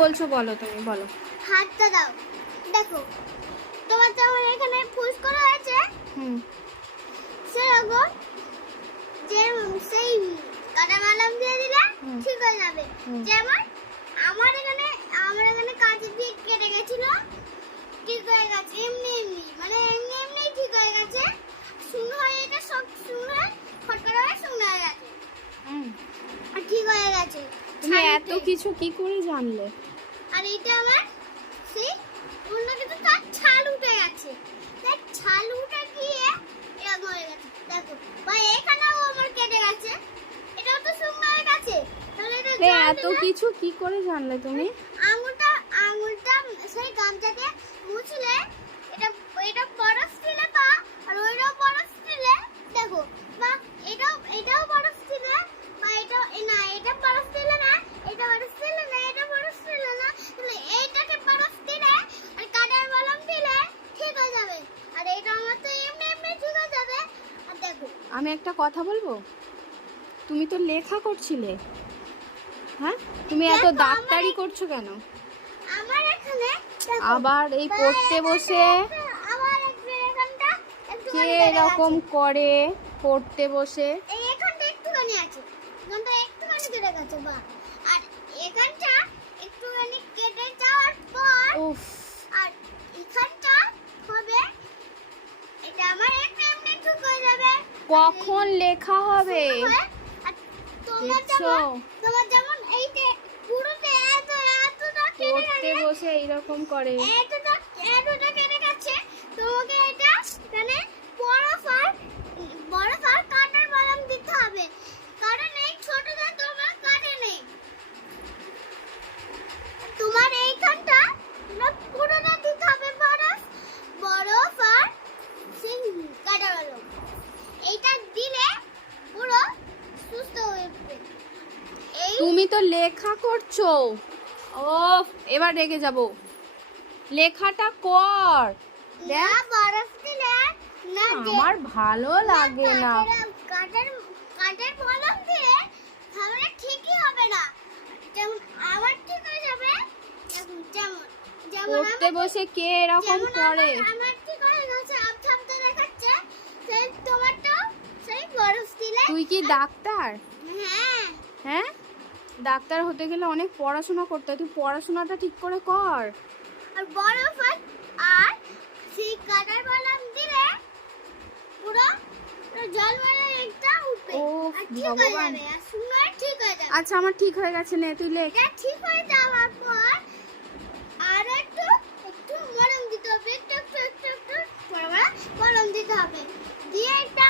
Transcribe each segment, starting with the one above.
বলছো বলো তুমি বলো। হাতটা দাও। দেখো তোমার যেমন এখানে ফুস করা হয়েছে। হুম। সেরকম যে সেই কাটা মালাম দিয়ে দিলে ঠিক হয়ে যাবে। যেমন আমার এখানে আমার এখানে কাঁচি দিয়ে কেটে গেছিল ঠিক হয়ে গেছে এমনি এমনি মানে এমনি এমনি ঠিক হয়ে গেছে। শুকনো হয়ে এটা সব শুকনো হয়ে খটখটা হয়ে শুকনো হয়ে গেছে। হুম। আর ঠিক হয়ে গেছে। তুমি এত কিছু কি করে জানলে আর এটা আমার সেই অন্য কিছু তার ছাল উঠে গেছে তার ছাল উঠে গিয়ে এরকম হয়ে গেছে দেখো বা এখানেও আমার কেটে গেছে এটাও তো শুকনো হয়ে গেছে এত কিছু কি করে জানলে তুমি? আঙুলটা আঙুলটা সেই গামছাতে মুছলে এটা এটা বরফ দিলে পা আর ওইটাও বরফ দিলে দেখো বা এটাও এটাও বরফ দিলে বা এটা এ না এটা বরফ দিলে না এটা বরফ দিলে না এটা বরফ দিলে না তাহলে এইটাতে বরফ দিলে আর কাঠের মলম দিলে ঠিক হয়ে যাবে। আর এটা আমার তো এমনি এমনি ঠিক হয়ে যাবে। আর দেখো। আমি একটা কথা বলব? তুমি তো লেখা করছিলে। হ্যাঁ? তুমি এত ডাক্তারি করছ কেন? আমার এখানে আবার এই পড়তে বসে? কে এরকম করে পড়তে বসে? এখানটা একটুখানি আছে। এখানটা একটুখানি কেটে গেছে বা। আর এখানটা একটুখানি কেটে যাওয়ার পর উফ। আর এখানটা হবে এটা আমার এমনি এমনি ঠিক হয়ে যাবে। কখন লেখা হবে? তোমার যেমন তোমার যেমন এই যে পুরোতে এত এতটা কেটে পড়তে বসে এইরকম করে। এতটা এতটা কেটে গেছে। তোমাকে এটা মানে বরফ আর বরফ আর কাটার বাদাম দিতে হবে। কারণ এই ছোটটা তোমার কাটে নেই। তোমার এইখানটা পুরোটা দিতে হবে বরফ। বরফ আর সেই বাদাম। এইটা দিলে পুরো সুস্থ হয়ে তুমি তো লেখা করছ। এবার রেগে যাব। লেখাটা কর। না বরফ না আমার ভালো লাগে না। ঠিকই হবে না। আবার ঠিক হয়ে যাবে যেমন পড়তে বসে কে এরকম করে আমার- আমার ঠিক গেছে আপ থামতে দেখাচ্ছে সেই তোমারটাও সেই বরফ তুই কি ডাক্তার? হ্যাঁ। হ্যাঁ? ডাক্তার হতে গেলে অনেক পড়াশোনা করতে হয়। তুই পড়াশোনাটা ঠিক করে কর। আর বরফ আর আর সেই কাঠের মলম দিলে পুরো জল মানে একটা উঠবে ও, ভগবান। হয়ে ঠিক হয়ে যাবে। আচ্ছা আমার ঠিক হয়ে গেছে নে তুই লেখ। ঠিক হয়ে যাওয়ার পর আর একটু একটু মলম দিতে হবে একটু একটু একটু একটু মলম দিতে হবে। দিয়ে একটা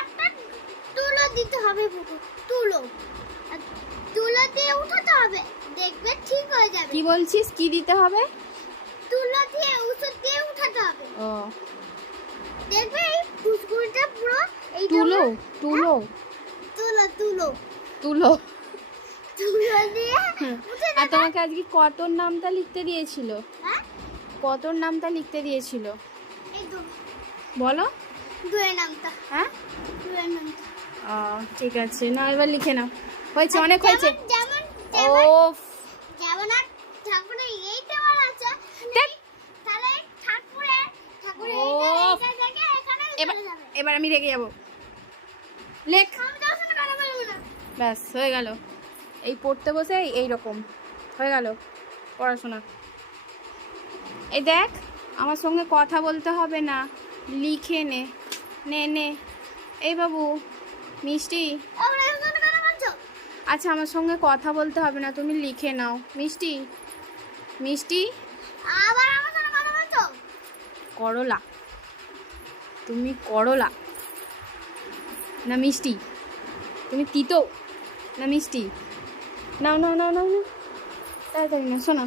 তুলো দিতে হবে পুরো তুলো। তুলো দিয়ে উঠাতে হবে। দেখবে ঠিক হয়ে যাবে। কি বলছিস? কি দিতে হবে? তুলো দিয়ে ওষুধ দিয়ে উঠাতে হবে। ও। দেখবে এই পুরো এই তুলো তুলো। তুলো তুলো। তুলো। তুলো দিয়ে আর তোমাকে আজকে কতর নামটা লিখতে দিয়েছিল? হ্যাঁ? কতর নামটা লিখতে দিয়েছিল? বলো। দুয়ের নামটা। হ্যাঁ? দুয়ের নামটা। ও, ঠিক আছে। না এবার লিখে নাও। হয়েছে অনেক হয়েছে। ও এবার আমি রেগে যাব। লেখ। ব্যাস হয়ে গেল। এই পড়তে বসে এই রকম হয়ে গেল। পড়াশোনা। এই দেখ আমার সঙ্গে কথা বলতে হবে না। লিখে নে। নে নে। এই বাবু। মিষ্টি? আচ্ছা আমার সঙ্গে কথা বলতে হবে না তুমি লিখে নাও। মিষ্টি? মিষ্টি? করলা। তুমি করলা। না মিষ্টি? তুমি তিতো? না মিষ্টি? নাও নাও নাও নাও নাও। তাড়াতাড়ি না শোনো